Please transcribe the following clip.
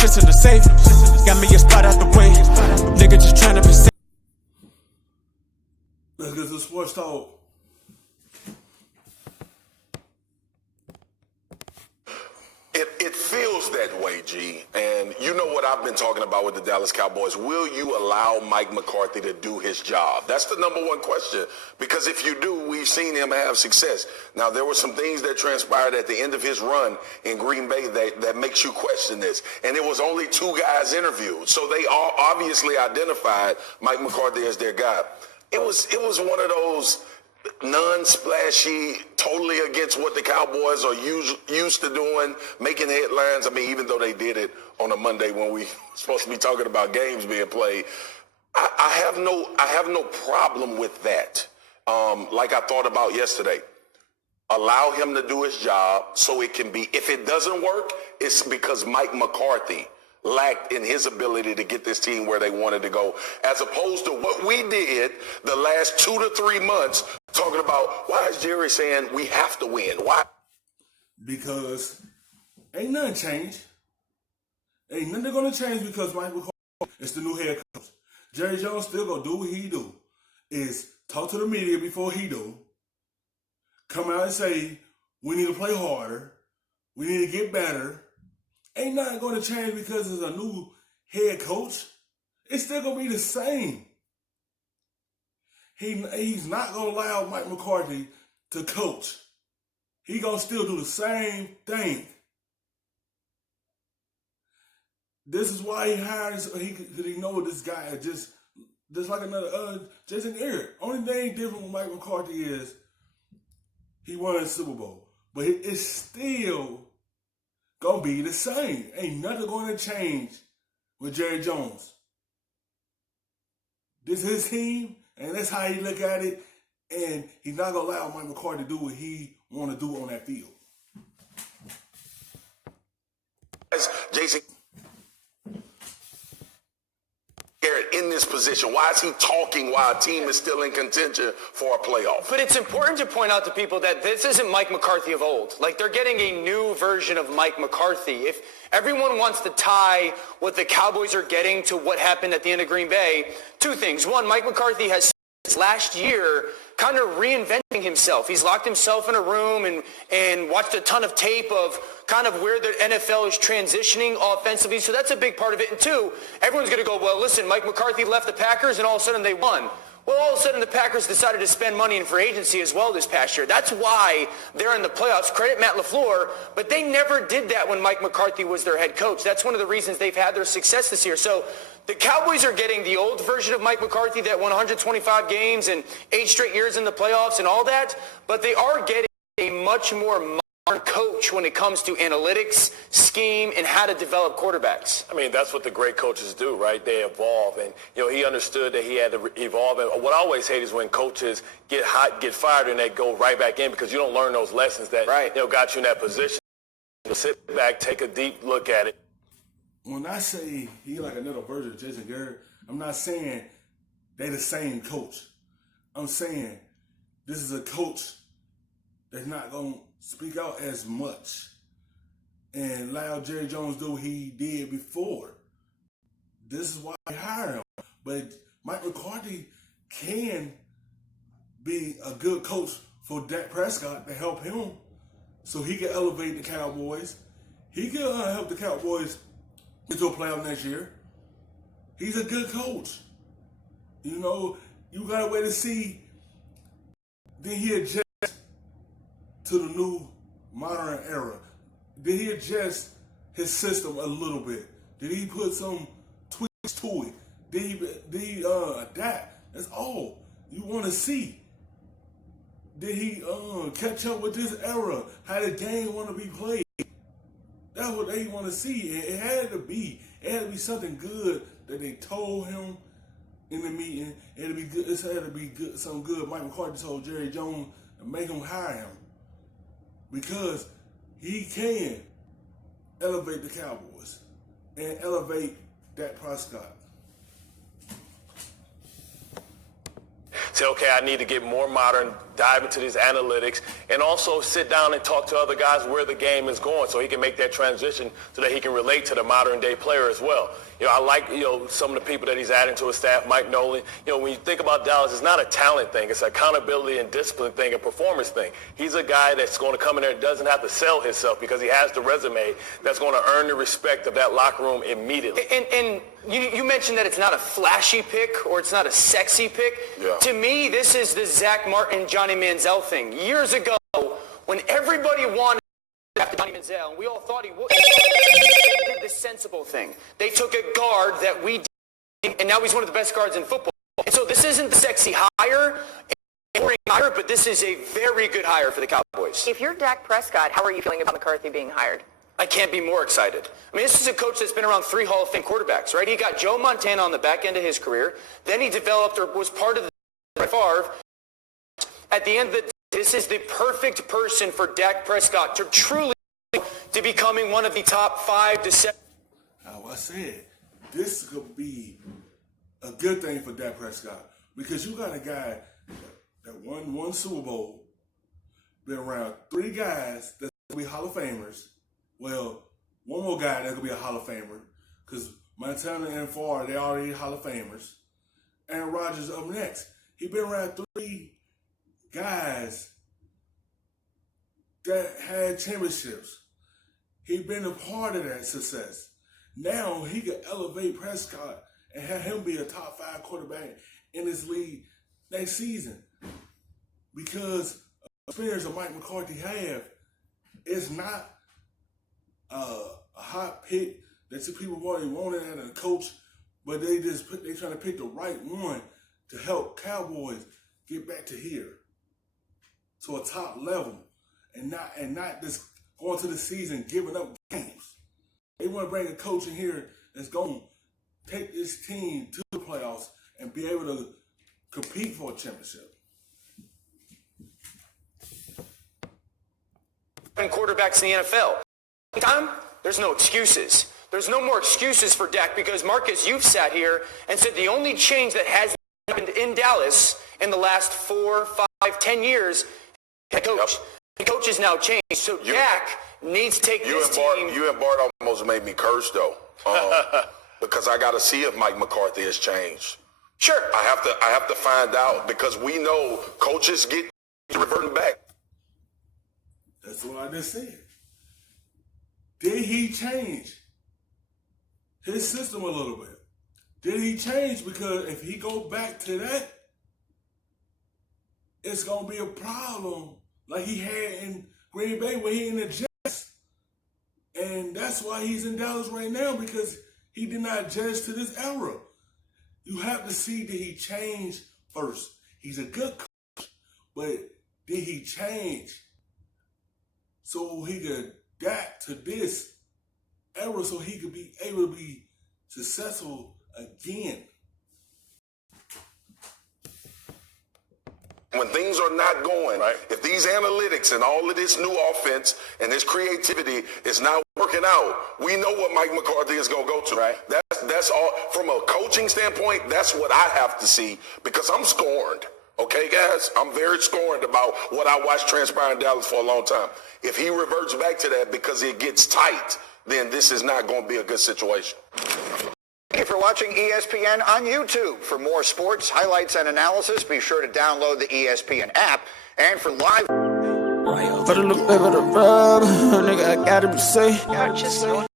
shit's in the safe. Got me a spot out the way. Nigga just tryna be safe. Let's get to the sports talk. It feels that way, G. And you know what I've been talking about with the Dallas Cowboys. Will you allow Mike McCarthy to do his job? That's the number one question. Because if you do, we've seen him have success. Now, there were some things that transpired at the end of his run in Green Bay that makes you question this. And it was only 2 guys interviewed. So they all obviously identified Mike McCarthy as their guy. It was one of those non-splashy, totally against what the Cowboys are used to doing, making headlines. I mean, even though they did it on a Monday when we supposed to be talking about games being played, I have no problem with that. Like I thought about yesterday, allow him to do his job so it can be. If it doesn't work, it's because Mike McCarthy lacked in his ability to get this team where they wanted to go, as opposed to what we did the last 2 to 3 months talking about, why is Jerry saying we have to win? Why? Because ain't nothing changed. Ain't nothing gonna change because Mike McCarthy is the new head coach. Jerry Jones still gonna do what he do, is talk to the media before he do, come out and say, we need to play harder, we need to get better. Ain't nothing going to change because it's a new head coach. It's still going to be the same. He's not going to allow Mike McCarthy to coach. He's going to still do the same thing. This is why he hires, because he knows this guy is just like another Jason Garrett. Only thing different with Mike McCarthy is he won a Super Bowl. But it's still gonna be the same. Ain't nothing gonna change with Jerry Jones. This is his team, and that's how he look at it. And he's not gonna allow Mike McCarthy to do what he want to do on that field. Jason Garrett in this position, why is he talking while a team is still in contention for a playoff? But it's important to point out to people that this isn't Mike McCarthy of old. Like, they're getting a new version of Mike McCarthy. If everyone wants to tie what the Cowboys are getting to what happened at the end of Green Bay, 2 things. One, Mike McCarthy has last year kind of reinventing himself. He's locked himself in a room and watched a ton of tape of kind of where the NFL is transitioning offensively. So that's a big part of it. And 2, everyone's going to go, well, listen, Mike McCarthy left the Packers and all of a sudden they won. Well, all of a sudden the Packers decided to spend money in free agency as well this past year. That's why they're in the playoffs. Credit Matt LaFleur, but they never did that when Mike McCarthy was their head coach. That's one of the reasons they've had their success this year. So the Cowboys are getting the old version of Mike McCarthy that won 125 games and 8 straight years in the playoffs and all that, but they are getting a much more modern coach when it comes to analytics, scheme, and how to develop quarterbacks. I mean, that's what the great coaches do, right? They evolve. And, you know, he understood that he had to evolve. And what I always hate is when coaches get hot, get fired, and they go right back in because you don't learn those lessons that, you know, got you in that position. So sit back, take a deep look at it. When I say he like another version of Jason Garrett, I'm not saying they the same coach. I'm saying this is a coach that's not going to speak out as much and allow Jerry Jones do what he did before. This is why I hired him. But Mike McCarthy can be a good coach for Dak Prescott to help him so he can elevate the Cowboys. He can help the Cowboys get to a playoff next year. He's a good coach. You know, you got to wait to see. Did he adjust to the new modern era? Did he adjust his system a little bit? Did he put some tweaks to it? Did he adapt? That's all you want to see. Did he catch up with this era? How the game want to be played? That's what they want to see. It had to be something good that they told him in the meeting. It had to be good. It had to be good, something good. Mike McCarthy told Jerry Jones to make him hire him because he can elevate the Cowboys and elevate Dak Prescott. say, okay, I need to get more modern, dive into these analytics, and also sit down and talk to other guys where the game is going so he can make that transition so that he can relate to the modern day player as well. I like, some of the people that he's adding to his staff, Mike Nolan. When you think about Dallas, it's not a talent thing. It's an accountability and discipline thing, a performance thing. He's a guy that's going to come in there and doesn't have to sell himself because he has the resume that's going to earn the respect of that locker room immediately. And you mentioned that it's not a flashy pick or it's not a sexy pick. Yeah. To me, this is the Zach Martin, Johnny Manziel thing. Years ago, when everybody wanted after Johnny Manziel, and we all thought he would, they did the sensible thing. They took a guard that we did, and now he's one of the best guards in football. And so this isn't the sexy hire, but this is a very good hire for the Cowboys. If you're Dak Prescott, how are you feeling about McCarthy being hired? I can't be more excited. I mean, this is a coach that's been around 3 Hall of Fame quarterbacks, right? He got Joe Montana on the back end of his career. Then he developed or was part of the Favre. At the end of the day, this is the perfect person for Dak Prescott to truly to becoming one of the top 5 to 7. I said, this could be a good thing for Dak Prescott because you got a guy that won 1 Super Bowl, been around 3 guys that's going to be Hall of Famers. Well, 1 more guy that's going to be a Hall of Famer because Montana and Favre, they already Hall of Famers. Aaron Rodgers up next. He been around 3 guys that had championships. He been a part of that success. Now he could elevate Prescott and have him be a top 5 quarterback in this league next season. Because the experience of Mike McCarthy have, it's not a hot pick that some people already wanted out of the coach, but they trying to pick the right one to help Cowboys get back to here, to a top level, and not just going to the season giving up games. They want to bring a coach in here that's going to take this team to the playoffs and be able to compete for a championship. Quarterbacks in the NFL. There's no excuses. There's no more excuses for Dak because, Marcus, you've sat here and said the only change that has happened in Dallas in the last 4, 5, 10 years, head coach. The coach has now changed. So Dak needs to take this team. You and Bart almost made me curse, though, because I got to see if Mike McCarthy has changed. Sure. I have to find out because we know coaches get reverting back. That's what I just said. Did he change his system a little bit? Did he change? Because if he go back to that, it's going to be a problem like he had in Green Bay when he in the Jets. And that's why he's in Dallas right now, because he did not adjust to this era. You have to see, did he change first? He's a good coach, but did he change so he could adapt to this era so he could be able to be successful again? When things are not going, right, if these analytics and all of this new offense and this creativity is not working out, we know what Mike McCarthy is going to go to. Right. That's all. From a coaching standpoint, that's what I have to see because I'm scorned. Okay, guys? I'm very scorned about what I watched transpire in Dallas for a long time. If he reverts back to that because it gets tight, then this is not going to be a good situation. Thank you for watching ESPN on YouTube. For more sports, highlights, and analysis, be sure to download the ESPN app. And for live... For the look back of the rub, nigga, I gotta be safe.